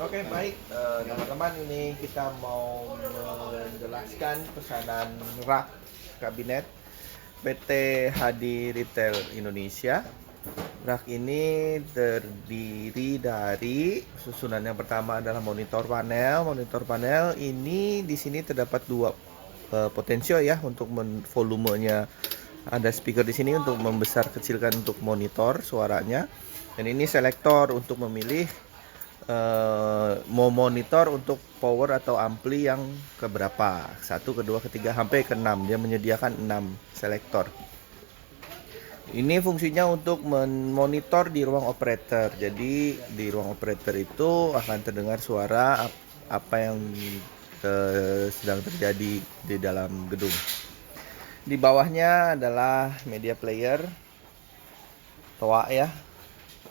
Oke, baik. Teman-teman, ini kita mau menjelaskan pesanan rak kabinet PT HD Retail Indonesia. Rak ini terdiri dari susunan yang pertama adalah monitor panel. Monitor panel ini di sini terdapat dua potensio ya untuk volumenya. Ada speaker di sini untuk membesar kecilkan untuk monitor suaranya. Dan ini selektor untuk memilih mau monitor untuk power atau ampli yang keberapa, satu, kedua, ketiga, sampai ke 6. Dia menyediakan 6 selektor. Ini fungsinya untuk memonitor di ruang operator. Jadi di ruang operator itu akan terdengar suara apa yang sedang terjadi di dalam gedung. Di bawahnya adalah media player TOA ya.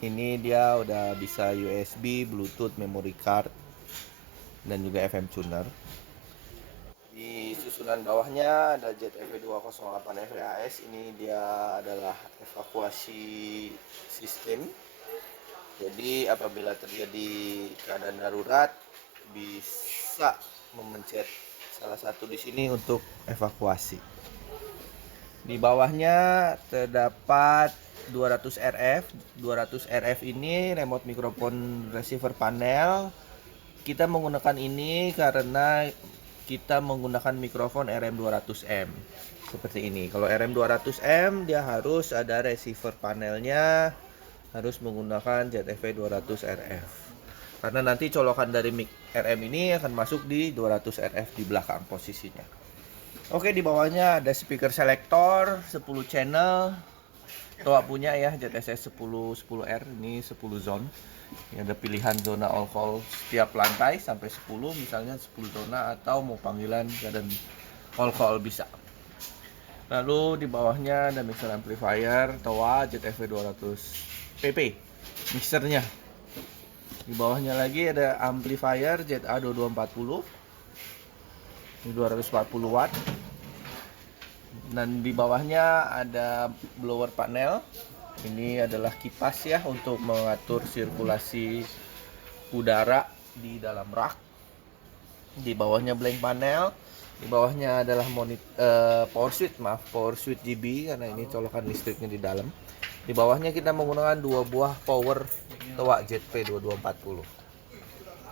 Ini dia udah bisa USB, Bluetooth, memory card, dan juga FM tuner. Di susunan bawahnya ada ZFE208 FAS. Ini dia adalah evakuasi sistem. Jadi apabila terjadi keadaan darurat bisa memencet salah satu di sini untuk evakuasi. Di bawahnya terdapat 200 RF. 200 RF ini remote microphone receiver panel. Kita menggunakan ini karena kita menggunakan mikrofon RM200M seperti ini. Kalau RM200M dia harus ada receiver panelnya, harus menggunakan ZFE 200 RF. Karena nanti colokan dari mic RM ini akan masuk di 200 RF di belakang posisinya. Oke, di bawahnya ada speaker selector 10 channel. Toa punya ya, ZSS 10R, ini 10 zone. Ini ada pilihan zona all call setiap lantai sampai 10, misalnya 10 zona, atau mau panggilan dan all call bisa. Lalu di bawahnya ada mixer amplifier Toa ZFE 200 PP mixernya. Di bawahnya lagi ada amplifier ZA2240 ini 240 watt. Dan di bawahnya ada blower panel. Ini adalah kipas ya untuk mengatur sirkulasi udara di dalam rak. Di bawahnya blank panel. Di bawahnya adalah power switch GB karena ini colokan listriknya di dalam. Di bawahnya kita menggunakan dua buah power Toa ZP2240.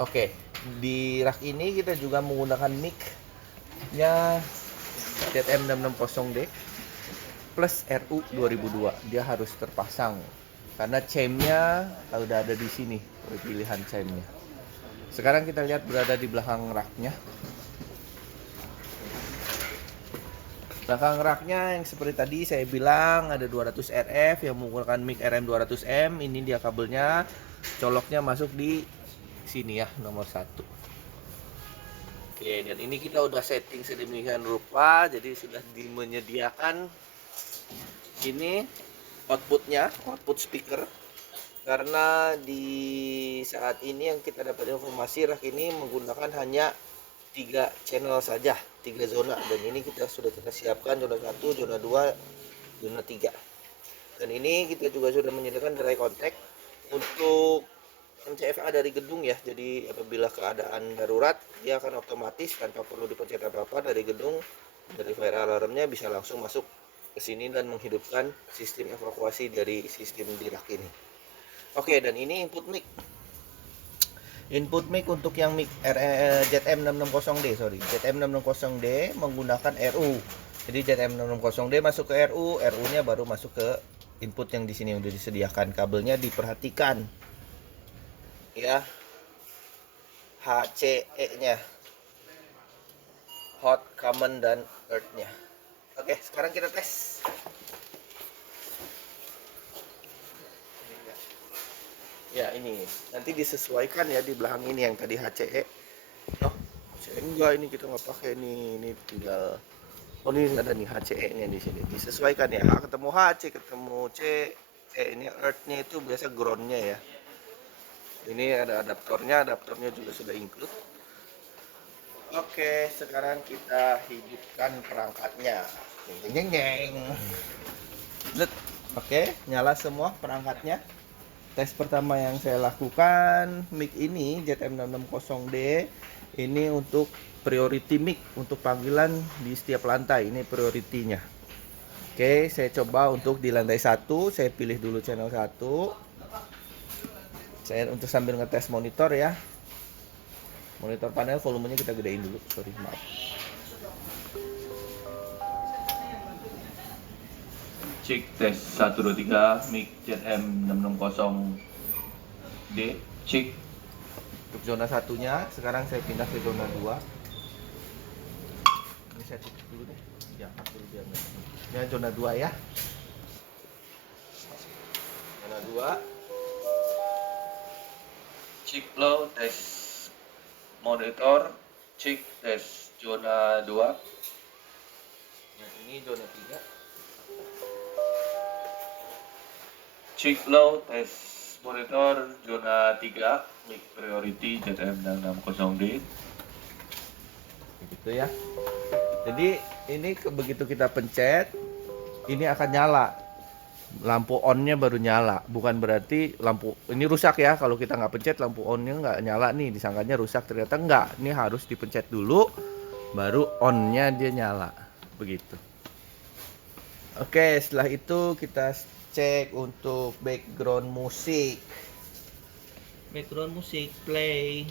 Oke, di rak ini kita juga menggunakan mic-nya ZM660D plus RU 2002. Dia harus terpasang karena chain-nya udah ada di sini, pilihan chain-nya. Sekarang kita lihat berada di belakang raknya. Belakang raknya yang seperti tadi saya bilang ada 200 RF yang menggunakan mic RM200M. Ini dia kabelnya, coloknya masuk di sini ya, nomor 1. Oke, dan ini kita udah setting sedemikian rupa, jadi sudah menyediakan ini outputnya, output speaker. Karena di saat ini yang kita dapat informasi rak ini menggunakan hanya 3 channel saja, 3 zona, dan ini sudah kita siapkan zona 1, zona 2, zona 3. Dan ini kita juga sudah menyediakan dry contact untuk MCFA dari gedung ya. Jadi apabila keadaan darurat dia akan otomatis tanpa perlu dipencet apa-apa dari gedung, dari fire alarmnya bisa langsung masuk ke sini dan menghidupkan sistem evakuasi dari sistem di rak ini. Oke, dan ini input mic. Input mic untuk yang mic ZM660D, ZM660D menggunakan RU. Jadi ZM660D masuk ke RU, RU-nya baru masuk ke input yang di sini udah disediakan. Kabelnya diperhatikan ya, HCE-nya, hot, common, dan earth-nya. Oke, sekarang kita tes. Ya, ini nanti disesuaikan ya di belakang ini yang tadi HCE. Oh, HCE enggak, ini kita nggak pakai ini tinggal. Oh, ini ada nih HCE-nya di sini. Disesuaikan ya. Ketemu HC, ketemu C, ini earth-nya itu biasa ground-nya ya. Ini ada adaptornya juga sudah include. Oke, sekarang kita hidupkan perangkatnya. Jeng jeng jeng. Oke, nyala semua perangkatnya. tes pertama yang saya lakukan mic ini ZM660D ini untuk priority mic untuk panggilan di setiap lantai. Ini prioritinya. Oke, saya coba untuk di lantai 1, saya pilih dulu channel 1. Saya untuk sambil ngetes monitor ya. Monitor panel volumenya kita gedein dulu. Sorry, maaf. Cek tes 1 2 3 mic ZM660D. Cek. Untuk zona satunya, sekarang saya pindah ke zona 2. Ini saya tutup dulu deh. Ya, dulu biar nggak. Ini zona 2 ya. Zona 2. Cek low tes monitor. Cek tes zona 2. Nah, ini zona 3. Cek low tes monitor zona 3 mic priority ZM660D. Begitu ya. Jadi ini begitu kita pencet, ini akan nyala. Lampu on-nya baru nyala. Bukan berarti lampu ini rusak ya. Kalau kita nggak pencet, lampu on-nya nggak nyala nih. Disangkanya rusak, ternyata nggak. Ini harus dipencet dulu, baru on-nya dia nyala. Begitu. Oke, setelah itu kita cek untuk background musik. Background musik, play.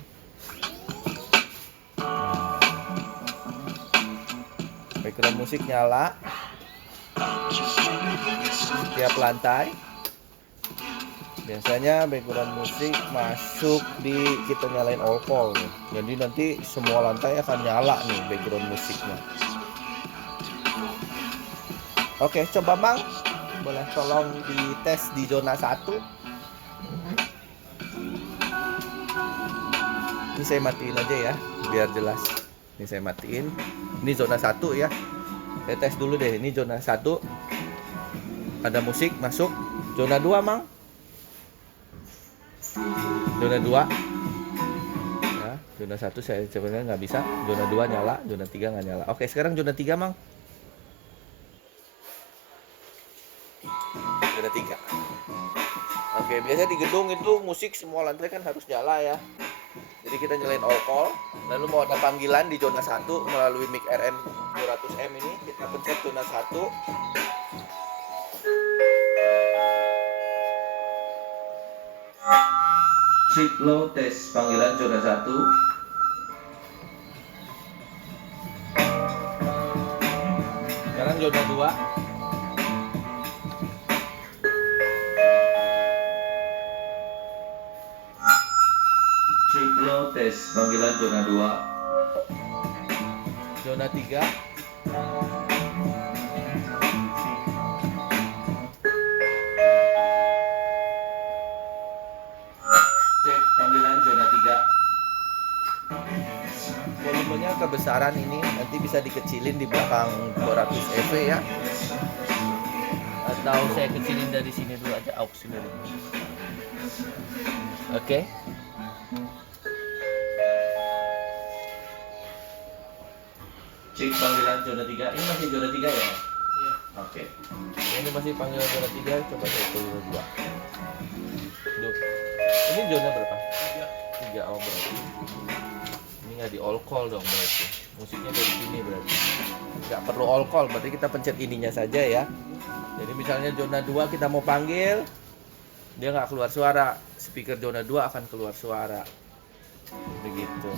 Background musik nyala setiap lantai. Biasanya background musik masuk di kita nyalain all call nih. Jadi nanti semua lantai akan nyala nih background musiknya. Oke, coba Bang, boleh tolong dites di zona 1. Ini saya matiin aja ya, biar jelas. Ini saya matiin. Ini zona 1 ya. Saya tes dulu deh. Ini zona 1. Ada musik masuk. Zona 2, Mang. Zona 2. Ya, zona 1 saya coba nggak bisa. Zona 2 nyala, zona 3 nggak nyala. Oke, sekarang zona 3, Mang. Zona 3. Oke, biasanya di gedung itu musik semua lantai kan harus nyala ya. Jadi kita nyalain all call, lalu mau ada panggilan di zona 1 melalui mic RN 200M ini, kita pencet zona 1. Cek low tes panggilan zona 1. Sekarang zona 2. Cek low tes panggilan zona 2. Zona 3. Cek panggilan zona 3. Volumenya kebesaran ini nanti bisa dikecilin di belakang 200 EV ya. Atau saya kecilin dari sini dulu aja, auxiliary. Oke. Cek panggilan zona 3. Ini masih zona 3 ya? Iya. Oke. Ini masih panggilan zona 3, coba saya ke zona 2. Duh. Ini zona berapa? 3. Oh, berarti ini nggak di all call dong berarti. Musiknya dari sini berarti. Nggak perlu all call, berarti kita pencet ininya saja ya. Jadi misalnya zona 2 kita mau panggil, dia nggak keluar suara. Speaker zona 2 akan keluar suara. Begitu.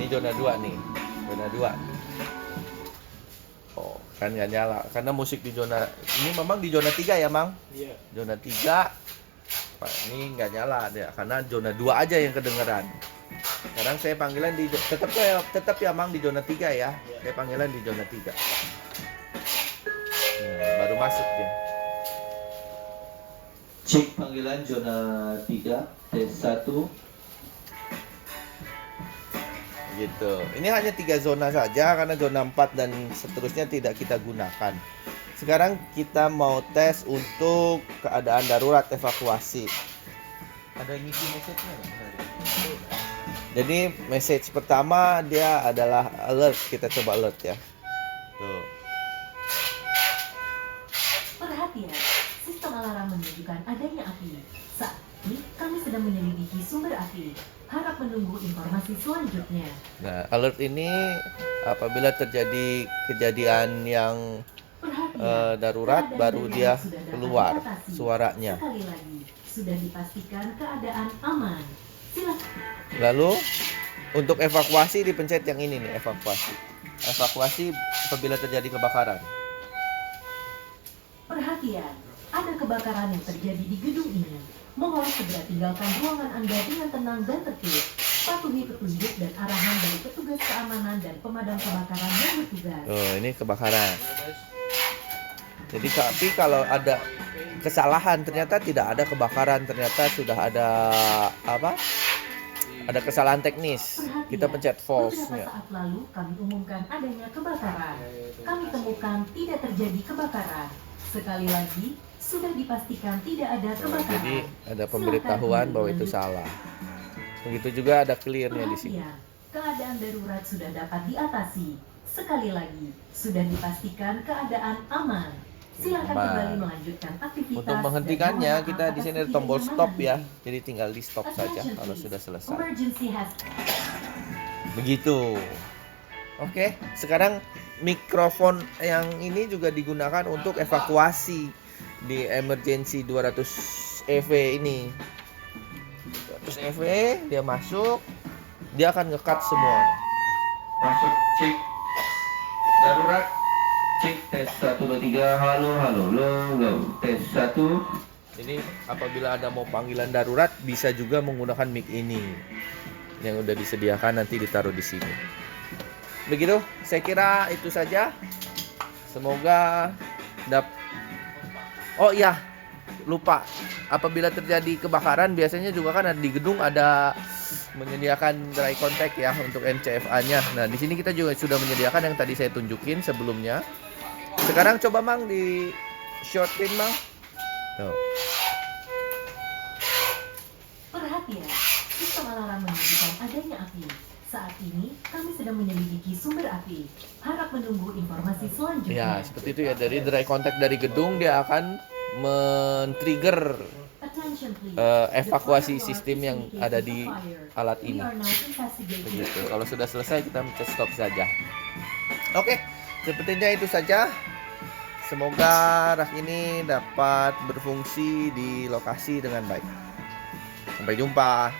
Ini zona 2 nih. Zona 2. Oh, kan nggak nyala karena musik di zona ini memang di zona 3 ya, Mang? Iya. Zona 3. Pak, ini nggak nyala ya karena zona 2 aja yang kedengeran. Sekarang saya panggilan di tetap ya Mang di zona 3 ya. Saya panggilan di zona 3. Nah, baru masuk dia. Cek panggilan zona 3 tes 1. Gitu. Ini hanya 3 zona saja karena zona 4 dan seterusnya tidak kita gunakan. Sekarang kita mau tes untuk keadaan darurat evakuasi. Ada ngisi message-nya nggak? Jadi message pertama dia adalah alert. Kita coba alert ya. Tuh. Perhatian, sistem alarm menunjukkan adanya api Harap menunggu informasi selanjutnya. Nah, alert ini apabila terjadi kejadian yang Perhatian, darurat keadaan baru dia darurat sudah dapat keluar diatasi. suaranya. Sekali lagi, sudah dipastikan keadaan aman. Silakan. Lalu untuk evakuasi dipencet yang ini nih, evakuasi. Evakuasi apabila terjadi kebakaran. Perhatian, ada kebakaran yang terjadi di gedung ini. Mohon segera tinggalkan ruangan Anda dengan tenang dan tertib. Patuhi petunjuk dan arahan dari petugas keamanan dan pemadam kebakaran yang bertugas. Oh, ini kebakaran. Jadi tapi kalau ada kesalahan ternyata tidak ada kebakaran, ternyata sudah ada apa? Ada kesalahan teknis. Kita pencet false-nya. Beberapa saat lalu kami umumkan adanya kebakaran. Kami temukan tidak terjadi kebakaran. Sekali lagi, sudah dipastikan tidak ada kebakaran. Jadi ada pemberitahuan bahwa itu salah. Begitu juga ada clear-nya di sini. Perhatian, keadaan darurat sudah dapat diatasi. Sekali lagi, sudah dipastikan keadaan aman. Silakan Aman. kembali melanjutkan aktivitas. Untuk menghentikannya dan mohon kita maaf di sini atas ada tombol ketidaknyamanan. stop ya. Jadi tinggal di stop saja Attention, kalau please. sudah selesai. Emergency has Begitu. Oke, sekarang mikrofon yang ini juga digunakan untuk evakuasi di emergency 200 EV ini. 200 EV dia masuk, dia akan nge-cut semua. Masuk, cek. Darurat. Cek, tes 1, 2, 3. Halo, halo, lo. Tes 1. Jadi apabila ada mau panggilan darurat bisa juga menggunakan mic ini yang udah disediakan, nanti ditaruh di sini. Begitu, saya kira itu saja. Semoga Oh iya, lupa. Apabila terjadi kebakaran biasanya juga kan di gedung ada menyediakan dry contact ya untuk MCFA-nya. Nah, di sini kita juga sudah menyediakan yang tadi saya tunjukin sebelumnya. Sekarang coba Mang di shortin Mang. Tuh. Perhatian, sistem alarm menunjukkan adanya api. Saat ini, kami sedang menyelidiki sumber api. Harap menunggu informasi selanjutnya. Ya, seperti itu ya. Dari dry contact dari gedung dia akan men-trigger Attention, please. evakuasi The fire sistem alarm yang is ada indicating di a fire. alat We ini. are now investigating. Begitu. Kalau sudah selesai kita mencet stop saja. Oke, sepertinya itu saja. Semoga rak ini dapat berfungsi di lokasi dengan baik. Sampai jumpa.